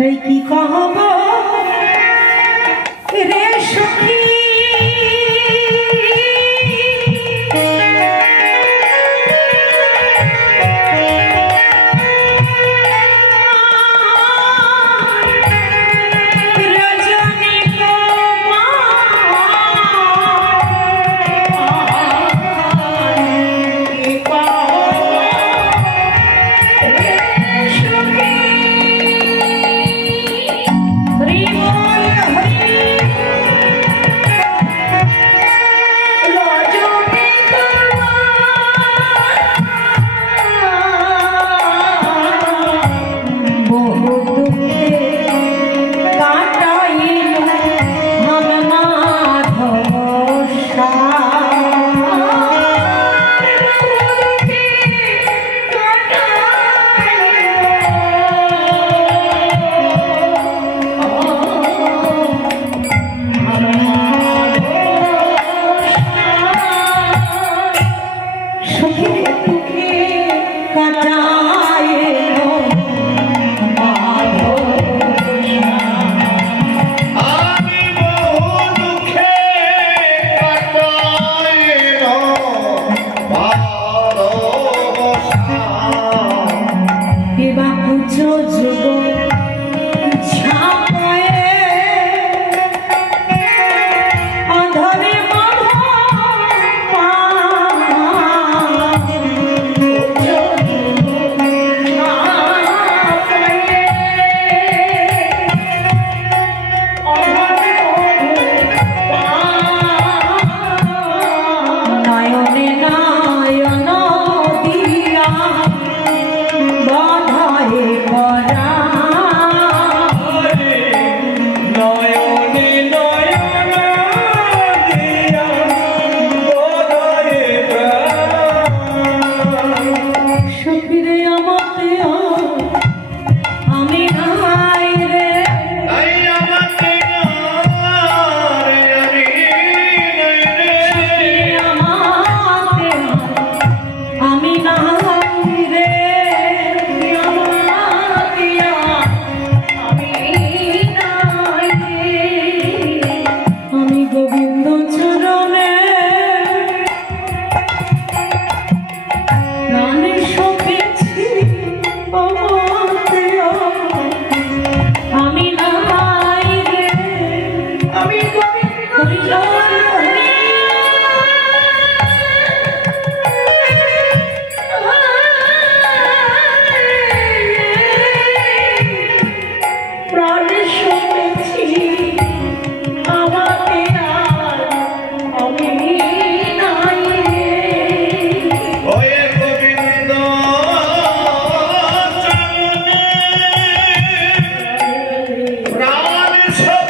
তাই কি কহব? রে সখী Tata. 啊。Hey!